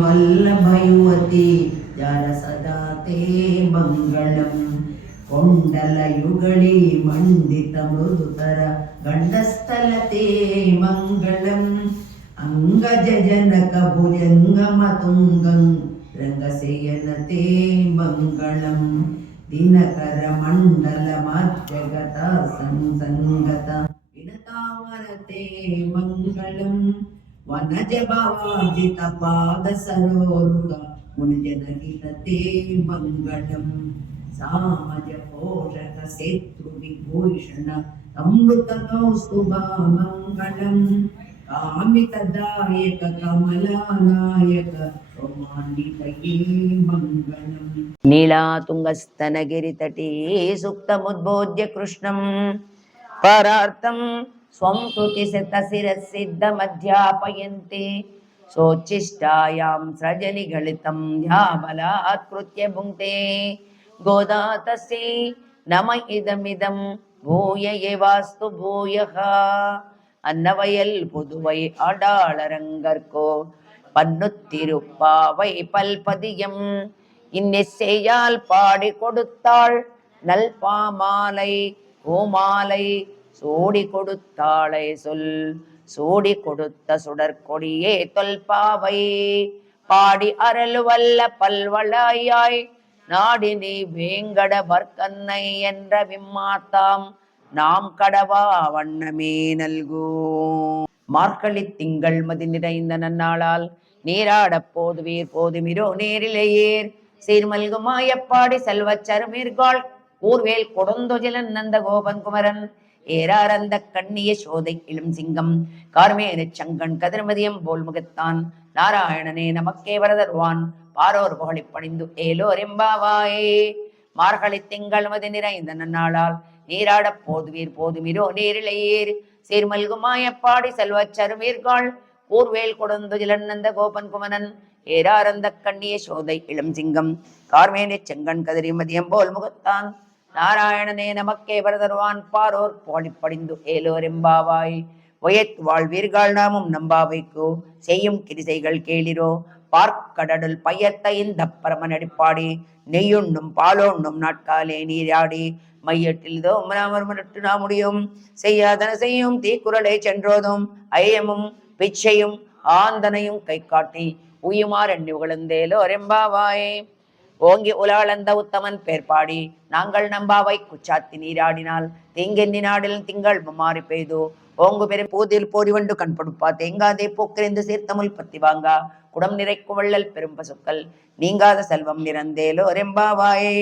वल्लभयुवती जर सदा ते मङ्गलम् कोण्डलयुगळी मण्डित मृदुतर गण्डस्थलते मङ्गलम् अङ्गजनक भुजङ्गमतुङ्गं रङ्गशयनते मङ्गलम् दिनकर मण्डल मध्यगत संसङ्गत विनतावरते मङ्गलम् वनज भवाजित पाद सरोरुग मुनिजनहितते मङ्गलम् सामज पोषक शत्रु विभूषण अमृत कौस्तुभा मङ्गलम् कामितदायक कमलानायक रोमान्वितये मङ्गलम् नीलातुङ्गस्तनगिरितटे सुप्तमुद्बोध्य कृष्णं परार्थं स्वं श्रुतिशतशिरसिद्धमध्यापयन्ते सोच्छिष्टायां सृजनिगलितं ध्याबलात्कृत्य भुङ्क्ते गोदा तस्यै नम इदमिदं भूय एवास्तु भूयः अन्नवयल पुदुवै आडाळरङ्गर्को பன்னுத்திருப்பாவை பல்பதியம் இன்னிசையால் பாடி கொடுத்தாள் நல் பாமாலை பூமாலை சூடி கொடுத்தாளை சொல் சூடி கொடுத்த சுடற்கொடியே தொல்பாவை பாடி அருள் வல்ல பல்வளையாய் நாடி நீ வேங்கட வர்க்கன்னை என்ற விம்மாத்தாம் நாம் கடவா வண்ணமே நல்கூ. மார்கழி திங்கள் மதி நிறைந்த நன்னாளால் நீராடப் போதுவீர் போதுமிரோ நேரிலேயேர் சீர்மல்கு மாயப்பாடி செல்வச் சருமீர்காள் கூர்வேல் கொடுந்தொஜிலன் நந்த கோபன் குமரன் ஏறாரந்த கண்ணிய சோதை இளம் சிங்கம் கார்மேன சங்கன் கதிர்மதியம் போல் முகத்தான் நாராயணனே நமக்கே வரதருவான் பாரோர் புகழி பணிந்து ஏலோர் எம்பாவாயே. மார்கழி திங்கள் மதி நிறைந்த நன்னாளால் நீராடப் போதுவீர் போதுமிரோ நேரிலேயேர் சீர்மல்கு மாயப்பாடி செல்வச் சருமீர்காள் கூர்வேல் கொடுந்துஜிலன் நந்த கோபன் குமரன் ஏறாரந்த கண்ணிய சோதை இளம் சிங்கம் கார்மேனி செங்கண் கதிரி மதியம் போல் முகத்தான் நாராயணனே நமக்கே வரதருவான் பாரோர் புகழிப்படிந்து ஏலோர் எம்பாவாய். உயத் வாழ்வீர்கள் நாமும் நம்பாவைக்கு செய்யும் கிரிசைகள் கேளிரோ பார்க்கடலுள் பயத்த இந்த பரமன் அடிப்பாடி நெய்யுண்ணும் பாலோண்ணும் நாட்காலே நீராடி மையட்டில் தோமராமர்மட்டு நாமுடியும் செய்யாதன செய்யும் தீக்குறளை சென்றோதும் ஐயமும் பிச்சையும் ஆந்தனையும் கை காட்டி உயுமார் எண்ணி உகழ்ந்தேலோ ரெம்பாவாயே. ஓங்கி உலாளந்த உத்தமன் பேர்பாடி நாங்கள் நம்பாவை குச்சாத்தி நீராடினால் தீங்கென்னி நாடில் திங்கள் மாறி பெய்தோ ஓங்கு பெரும் பூதில் போடி வண்டு கண்படுப்பா தேங்காதே போக்கிரிந்து சீர்த்தமுல் பத்தி வாங்கா குடம் நிறைக்கும் வள்ளல் பெரும் பசுக்கள் நீங்காத செல்வம் நிறந்தேலோ ரெம்பாவாயே.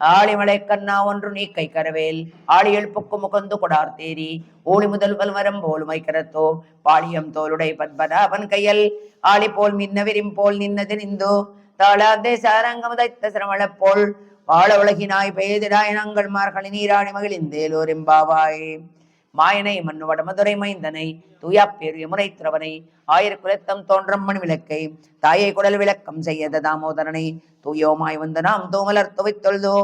ஆளிமலை கண்ணா ஒன்று நீ கை கரவேல் ஆளி எழுப்புக்கு முகந்து கொடார் தேரி ஊழி முதல் வல்வரம் போல் மைக்கரத்தோ பாளியம் தோளுடை பத்மநாபன் கையல் ஆளி போல் மின்ன விரிம் போல் நின்னது நிந்தோ தாளாதே சாரங்கம் தைத்த சிரமள போல் வாழ உலகினாய் பெய்திடாய் நாங்கள் மார்கழி நீராடி மகிழ்ந்தேலோர் எம்பாவாய். மாயனை மண்ணு வடமதுரை மைந்தனை தூயா பேரிய முறைத்திரவனை ஆயிரக்குலத்தம் தோன்றம் மணி விளக்கை தாயை குடல் விளக்கம் செய்யத தாமோதரனை தூயோமாய் வந்து நாம் தோமலர் துவைத்தொழுதோ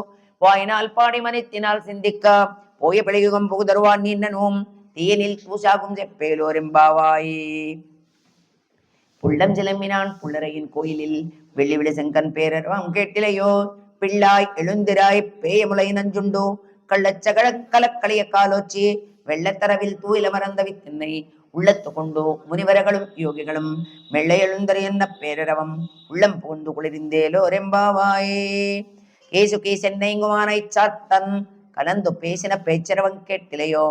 வாயினால் பாடி மனித்தினால் சிந்திக்க போய பிழையுகம் புகுதருவான் நின்னனும் தீயனில் பூசாகும் செப்பேலோர் எம்பாவாய். புள்ளம் சிலம்பினான் புள்ளரையின் கோயிலில் வெள்ளி விழி செங்கன் பேரர்வம் கேட்டிலையோ பிள்ளாய் எழுந்திராய் பேயமுலை நஞ்சுண்டோ கள்ளச்சகழ கலக்களைய காலோச்சி வெள்ளத்தரவில் தூயில மறந்த வித்தின்னை உள்ளத்து கொண்டு முனிவர்களும் யோகிகளும் மெல்லை எழுந்தர் என்ன பேரரவம் உள்ளம் புகுந்து குளிர்ந்தேலோ ரெம்பாவாயே. கேசு கேசென்னைங்குமானை சாத்தன் கலந்து பேசின பேச்சரவன் கேட்டிலையோ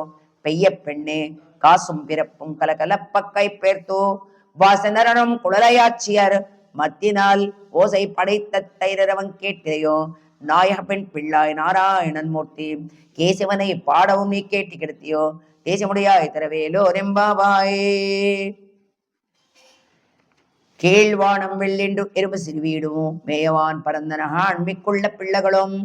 பெய்ய பெண்ணே காசும் பிறப்பும் கலகலப்பக்கை பேர்த்தோ வாசனரனும் குளரையாட்சியர் மத்தினால் ஓசை படைத்த தைரவன் கேட்டிலையோ நாயக பெண் பிள்ளாய் நாராயணன் மூர்த்தி கேசவனை பாடவும் நீ கேட்டு கிடத்தியோ தேசமுடையாய் தரவேலோ ரெம்பாவாயே. கீழ்வானம் வெள்ளிண்டு எறும்பு சிறுவீடும் மேயவான் பரந்தனகான் மிக்குள்ள பிள்ளைகளும்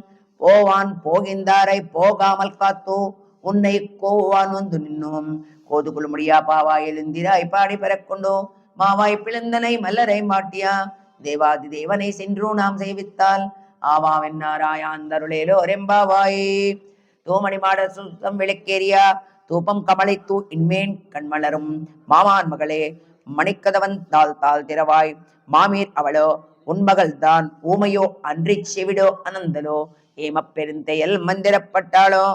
போவான் போகின்றாரை போகாமல் காத்தோ உன்னை கோவான் வந்து நின்னும் கோதுகுள் முடியா பாவாய் எழுந்திராய் பாடி பெறக்கொண்டோ மாவாய் பிளந்தனை மல்லரை மாட்டியா தேவாதி தேவனை சென்று நாம் செய்வித்தால் ஆவாவென்னாராயாந்தருளேலோ ரெம்பாவாயே. தூமணி மாட சுத்தம் விளக்கேரியா தூபம் கமலை தூ இன்மேன் கண்மலரும் மாமான் மகளே மணிக்கதவன் தாழ் திறவாய். மாமீர் அவளோ உன்மகள் தான் ஊமையோ அன்றி செவிடோ அனந்தலோ ஏமப் பெருந்தையல் மந்திரப்பட்டாளோ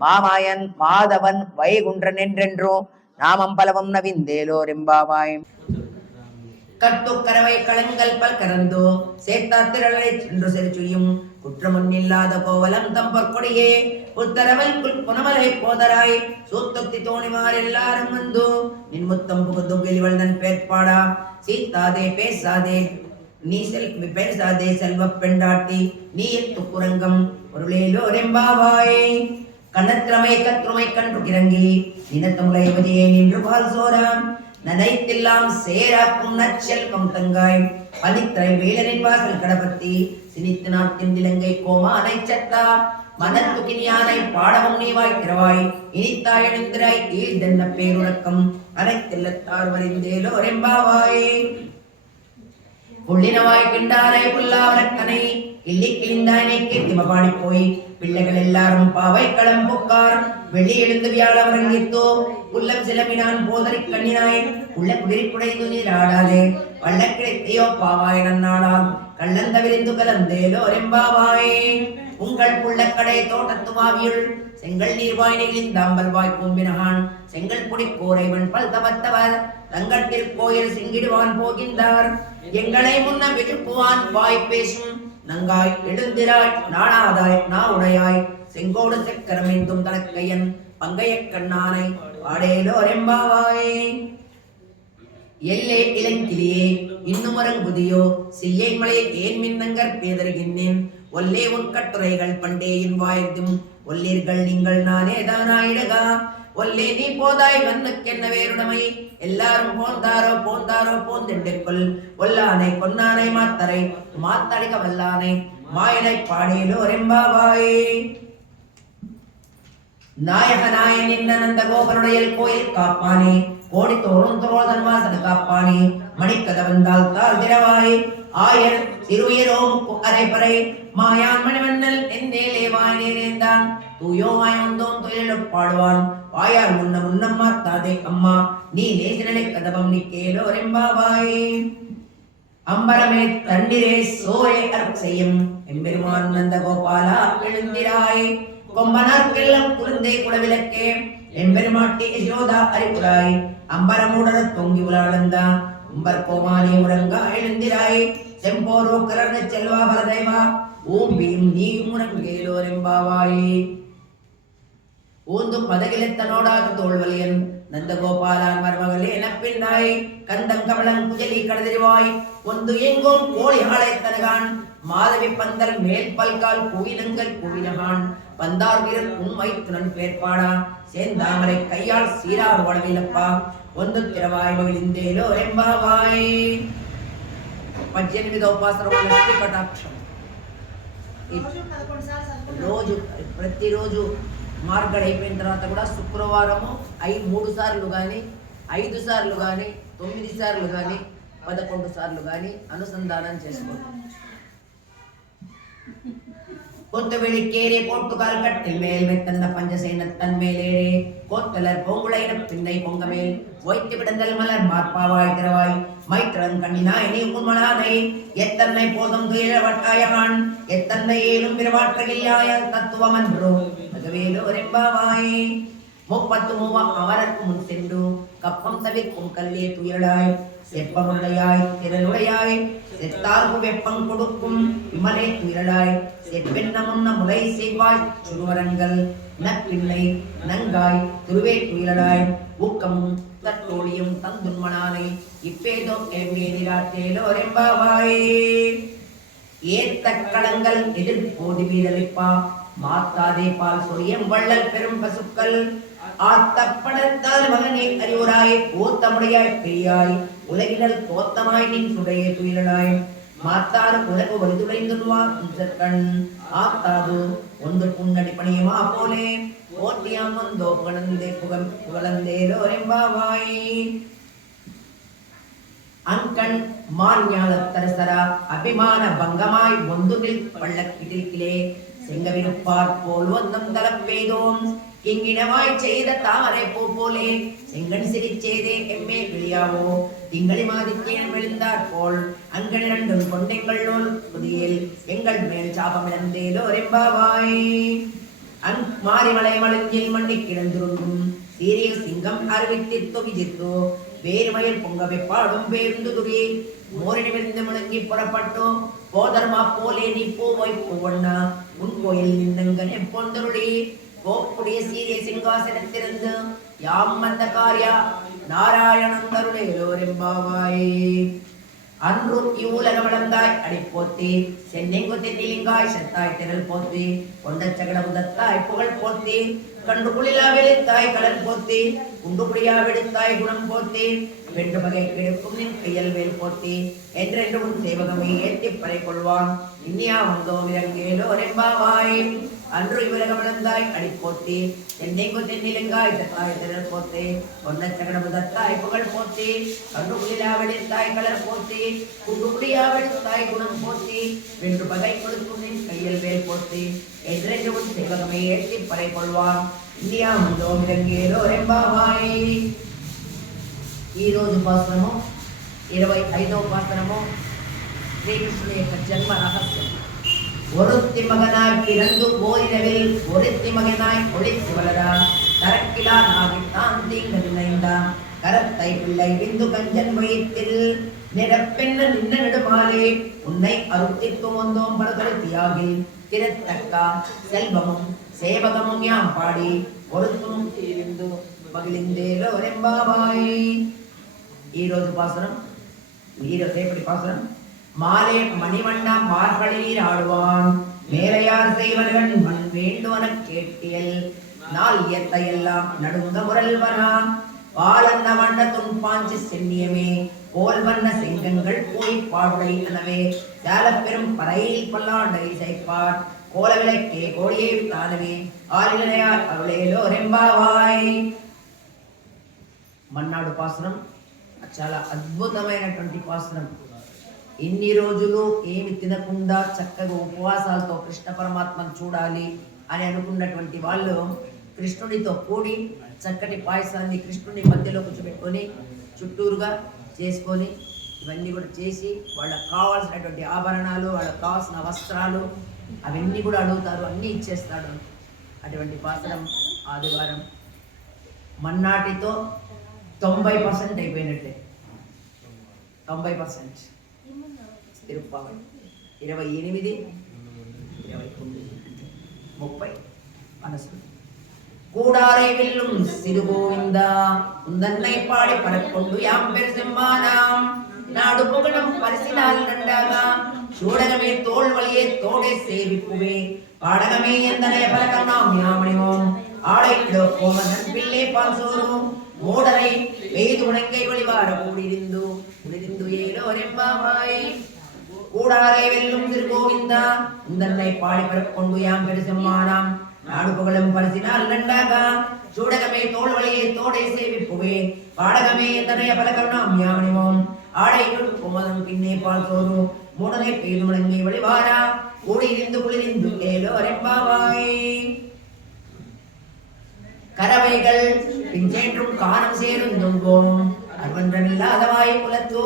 மாமாயன் மாதவன் வைகுன்றன் என்றென்றோ நாமம் பலவும் நவிந்தேலோர் எம்பாவாய். கட்டுக்கரவை களங்கள் பல் கறந்தோ சேர்த்தாத்திரளை சென்று செருச்சுயும் குற்றமுன்னில்லாத கோவலம் தம்பொற்கொடியே புத்தரவல் புனமலை போதராய் சூத்தொத்தி தோணிமார் எல்லாரும் வந்தோ நின் முத்தம் புகுந்தும் வெளிவள்ளன் பேர்பாடா சீத்தாதே பேசாதே நீ பேசாதே செல்வ பெண்டாட்டி நீ எத்துக்குரங்கம் பொருளேலோரெம்பாவாயே. கண்ணத்திரமை கற்றுமை கன்று கிறங்கி இனத்தமுலை வதியே நின்று பால் சோராம் நனைத்தெல்லாம் சேரா புன்னச் செல்வம் தங்காய் பனித்திரை வேலனின் வாசல் கடபத்தி சினித்து நாட்டின் இலங்கை கோமானை சத்தா மனத்துக்கினியானை பாடவும் நீவாய் திறவாய் இனித்தாய் எழுந்திராய் ஈழ்தென்ன பேருறக்கம் அனைத்தெல்லத்தார் வரிந்தேலோரெம்பாவாயே. புள்ளினவாய் கிண்டாரை புல்லாவரக்கனை கிள்ளி கிழிந்தாயினை கீர்த்திம பாடி போய் பிள்ளைகள் எல்லாரும் பாவை களம் புக்கார் வெள்ளி எழுந்து வியாழம் ரங்கித்தோ உள்ளம் சிலமினான் போதறி கண்ணினாய் உள்ள குளிரி குடைந்து நீராடாதே வள்ள கிடைத்தையோ பாவாய் நன்னாடால் கள்ளந்த விரிந்து கலந்தேலோரெம்பாவாயே. உங்கள் புள்ளக்கடை தோட்டத்துமாவியுள் செங்கல் நீர்வாய் நெகிழ்ந்தாம்பல் வாய் கூம்பினகான் செங்கல் குடி கோரைவன் பல் தவத்தவர் தங்கட்டிற்கோயில் சிங்கிடுவான் போகின்றார் எங்களை முன்ன விழுப்புவான் வாய் பேசும் நங்காய் எழுந்திராய் நாணாதாய் நா உடையாய் செங்கோடு செக்கரமெந்தும் தனக்கையன் பங்கைய கண்ணானை பாடேலோரெம்பாவாயே. எல்லே இளங்கிளியே இன்னுமரங்குதியோ சில்லை மலையை ஏன் மின்னங்கற் பேதருகின்றேன் ஒல்லே உன் கட்டுரைகள் பண்டேயின் வாய்ந்தும் ஒல்லீர்கள் நீங்கள் நானே தானாயிடகா ஒல்லே நீ போதாய் வன்னுக்கென்ன வேறுடமை எல்லாரும் போந்தாரோ போந்தெண்டெற்கொள் ஒல்லானை கொன்னானை மாத்தரை மாத்தடிக வல்லானை மாயனை பாடேலோரெம்பாவாயே. நாயகனாய நின்னந்த கோபனுடையல் கோயில் காப்பானே கோடி தோறும் துரோதன் வாசன காப்பானே மணிக்கதவன் தாழ் திறவாய் ஆயர் சிறுயரோமுக்கு அரைப்பறை மாயான் மணிவண்ணல் என்னேலே வாய் நேரேந்தான் தூயோமாய் வந்தோம் துயிலெழப் பாடுவான் வாயார் முன்னம் மாத்தாதே அம்மா நீ நேசினலை கதவம் நிக்கேலோரெம்பாவாயே. அம்பரமே தண்ணீரே சோரே அருட்செய்யும் எம்பெருமான் நந்த கோபாலா எழுந்திராய் கொம்பனார்க்கெல்லாம் குழந்தை குலவிளக்கே எம்பெருமாட்டி யசோதா அறிவுராய் அம்பரமுடர தொங்கி உலாளந்தா உம்பர் கோமானி உறங்கா எழுந்திராய் செம்போரோ கலர்ந்த செல்வா பலதேவா ஓம்பியும் நீ முறங்கேலோரெம்பாவாயே. ஊந்தும் பதகிலத்தனோடாக தோல்வலியன் நந்தகோபாலான் மருமகளே எனப்பின்னாய் கந்தம் கமலம் குஜலி கடதிரிவாய் ஒன்று எங்கும் கோழி ஆளை தனகான் மாதவி பந்தல் மேல் பல்கால் கூவினங்கள் கூவினகான் பந்தார் வீரன் உண்மை துணன் பேர்பாடா சேந்தாமரை கையால் சீரார் வடவிலப்பா ஒன்று திறவாய் மகிழ்ந்தேலோரெம்பாவாய். 18వ ఉపాసనం లక్ష్మీ కటాక్షం. రోజు ప్రతిరోజు మార్గడ్ అయిపోయిన తర్వాత కూడా శుక్రవారము 3 సార్లు కానీ 5 సార్లు కానీ 9 సార్లు కానీ 11 సార్లు కానీ అనుసంధానం చేసుకోండి. கொத்தவெளிக்கேரே கோட்டுகால் கட்டில் மேல் மெத்தந்த பஞ்சசேனத்தன் மேலேரே கோத்தலர் பொங்குளைன பின்னை பொங்கமேல் ஒய்த்து விடந்தல் மலர் மார்பாவாய் திறவாய் மைத்திரன் கண்ணினாய் நீ உண்மனாதை எத்தன்னை போதும் துயிலவட்டாயகான் எத்தன்னை ஏலும் பிறவாற்றகில்லாய தத்துவமன்றோ மகவேலோரெம்பாவாய். 33 அவருக்கு முன் சென்று கப்பம் தவிர்க்கும் கல்லே துயிலாய் செப்பமுடையாய் திரளுடையாய் செத்தார்கு வெப்பம் கொடுக்கும் விமலே துயிலாய் செப்பென்ன முன்ன முலை செய்வாய் சுடுவரங்கள் நப்பிள்ளை நங்காய் துருவே துயிலாய் ஊக்கமும் தட்டோடியும் தந்துன்மனானை இப்பேதோ எவ்வேதிராற்றேலோரெம்பாவாய். ஏத்த களங்கள் எதிர்போதி வீரலிப்பா மாத்தாதே பால் சொரியம் வள்ளல் பெரும் பசுக்கள் ஆத்தப்படத்தால் மகனே அறிவுராய் ஓத்தமுடையாய் பெரியாய் உலகினல் தோத்தமாய் நின் சுடைய துயிலாய் மாத்தாறு உலகு வலிதுடைந்துவா கண் ஆத்தாது ஒன்று புன்னடி பணியமா போலே போற்றியாம் வந்தோ புகழந்தேலோரெம்பாவாய். அங்கண் மான்யாளத்தரசரா அபிமான பங்கமாய் ஒந்துகில் பள்ளக்கிட்டிலே செங்கவிருப்பார் போல் வந்தம் தலப்பெய்தோம் இங்கிடமாய் செய்த தாமரை பூ போலே செங்கன் சிரிச்சேதே எம்மே கிளியாவோ திங்களி மாதித்தேன் விழுந்தாற் போல் அங்கன் இரண்டும் கொண்டெங்கள் நூல் புதியில் எங்கள் மேல் சாபம் இழந்தேலோ ரெம்பாவாய் மாரிமலை மலஞ்சில் மண்ணி கிடந்துருக்கும் சீரிய சிங்கம் அறிவித்தித்தோ விஜித்தோ வேறுமயில் பொங்கவை பாடும் பேருந்து துரி மோரிடமிருந்து முழங்கி புறப்பட்டோ போதர்மா போலே நீ போவாய் போவண்ணா உன் கோயில் நின்னங்கன் எப்பொந்தருளி கோப்புடைய சீரிய சிங்காசனத்திலிருந்து யாம் வந்த காரியா நாராயணன் கருணேலோரெம்பாவாய் அன்று இவ்வுலக வளர்ந்தாய் அடிப்போத்தி சென்னெங்கு தென்னிலிங்காய் செத்தாய் திரள் போத்தி கொண்ட சகட முதத்தாய் புகழ் போத்தி கண்டு குளிலா வெளித்தாய் கடல் போத்தி குண்டு குடியா வெடித்தாய் குணம் போத்தி வெண்டு பகை கிடக்கும் நின் கையல் வேல் போத்தி என்றென்று உன் சேவகமே ஏற்றி பறை கொள்வான் இன்னியா வந்தோம் இறங்கேலோ ரெம்பாவாய் அன்று இவ்வுலக வளர்ந்தாய் அடிப்போத்தி சென்னெங்கு தென்னிலிங்காய் செத்தாய் திரள் போத்தி கொண்ட சகட முதத்தாய் புகழ் போத்தி கண்டு குளிலா வெடித்தாய் கடல் போத்தி குண்டு குடியா வெடித்தாய் குணம் போத்தி வென்று பகை கொடுக்கும் நின் கையல் வேல் போத்தி என்றென்று உன் சேவகமே ஏற்றி பறை கொள்வான் இந்தியா வந்தோம் இறங்கேலோ ரெம்பாவாய் ఈ రోజు పాసనము 25వ పాసనము శ్రీకృష్ణుని యొక్క జన్మ రహస్యం ஒருத்தி மகனாய் பிறந்து ஓரிரவில் ஒருத்தி மகனாய் ஒளித்து வளரா கரக்கிலா நாவிட்டான் தீங்கு நினைந்தான் கரத்தை பிள்ளை விந்து கஞ்சன் வயிற்றில் நிறப்பெண்ண நின்ன நெடுமாலே உன்னை அருத்தித்து வந்தோம் பலகருத்தியாகில் திறத்தக்கா செல்வமும் சேவகமும் யாம் பாடி ஒருத்தும் இருந்து மகிழ்ந்தேலோ ரெம்பாவாய் ఈ రోజు பாசனம் రేపటి பாசனம் மாலே மணிவண்ணா மார்கழியில் ஆடுவான் மேலையார் செய்வர்கள் மண் வேண்டுவன கேட்டியல் நாள் இயத்தை எல்லாம் நடுங்க முரல்வனா பாலந்த வண்ண துன்பாஞ்சி சென்னியமே போல் வண்ண செங்கங்கள் போய் பாடுடை எனவே சாலப்பெரும் பறையில் பல்லாண்டை செய்ப்பார் கோல விளக்கே கோடியே தானவே ஆளிலையார் அவளேலோ ரெம்பாவாய் మన్నాడు పాసనం చాలా అద్భుతమైనటువంటి పాసనం ఇన్ని రోజులు ఏమి తినకుండా చక్కగా ఉపవాసాలతో కృష్ణ పరమాత్మను చూడాలి అని అనుకున్నటువంటి వాళ్ళు కృష్ణునితో కూడి చక్కటి పాయసాన్ని కృష్ణుని మధ్యలో కూర్చోబెట్టుకొని చుట్టూరుగా చేసుకొని ఇవన్నీ కూడా చేసి వాళ్ళకి కావాల్సినటువంటి ఆభరణాలు వాళ్ళకి కావాల్సిన వస్త్రాలు అవన్నీ కూడా అడుగుతారు, అన్నీ ఇచ్చేస్తాడు. అటువంటి పాసనం ఆదివారం మన్నాటితో 90% అయిపోయినట్లే. 90% తిరుప్పావై 28, 29, 30 మనసు கூடாரை வெல்லும் சிறுகோவிந்தா உந்தன்னை பாடி பறக்கொண்டு யாம் பெரு செம்மானாம் நாடு புகழும் பரிசினால் நண்டாகாம் சூடகமே தோல் வழியே தோடே சேவிப்புவே பாடகமே எந்தனை பலகம் நாம் யாமணிவோம் ஆடைக்கிடோ கோமதன் பிள்ளை பால்சோரும் மூடரை வெய்து உணங்கை வழிவார கூடிருந்து உளிரிந்து ஏலோ ரெம்பாவாய் கூடாரை வெல்லும் திருகோவிந்தா உந்தன்னை பாடி பறக்கொண்டு யாம் பெரு செம்மானாம் நாடு புகழும் பரிசினால் நண்டாகா சூடகமே தோல் வழியே தோடை சேவிப்புவே பாடகமே எத்தனைய பல கருணாம் யாமணிவோம் ஆடை கோமதம் பின்னே பால் சோறு மூடனை பெய்து முழங்கி வழிவாரா கூடியிருந்து குளிரிந்து ஏலோ ரெம்பாவாய் கரவைகள் பிஞ்சென்றும் காணம் சேருந்துங்கோம் அருவன்றமில்லாதவாய் குலத்தோ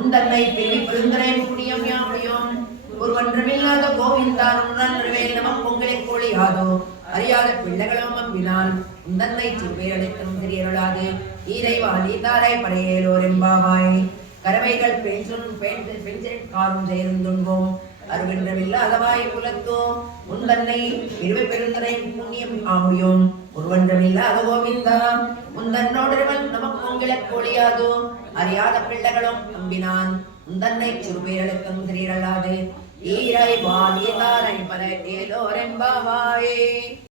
உந்தன்னை பிரிவி பெருந்தனை புண்ணியம் யாமுடியோம் ஒருவன்றமில்லாத கோவிந்தான் உன்னன்றுவேல் நம பொங்கலை கோழியாதோ அறியாத பிள்ளைகளும் அம்பினால் உந்தன்னை சிறுபேரடைத்தும் தெரியருளாது ஈரைவாதி தாரை படையேலோ ரெம்பாவாய் கரவைகள் பெஞ்சென் காரும் சேர்ந்துங்கோம் அருவன்றமில்லாதவாய் குலத்தோ உந்தன்னை பிரிவை பெருந்தனை புண்ணியம் ஆமுடியோம் ஒருவன்றமில்லாத கோவிந்தா உந்தன்னோடவன் நமக்கு பொங்கலை கோழியாதோ அறியாத பிள்ளைகளும் அம்பினான் உந்தன்னை சிறுபேரடைத்தும் தெரியலாது ஈரை வாலிதாரை பல ஏலோ ரெம்பாவாயே.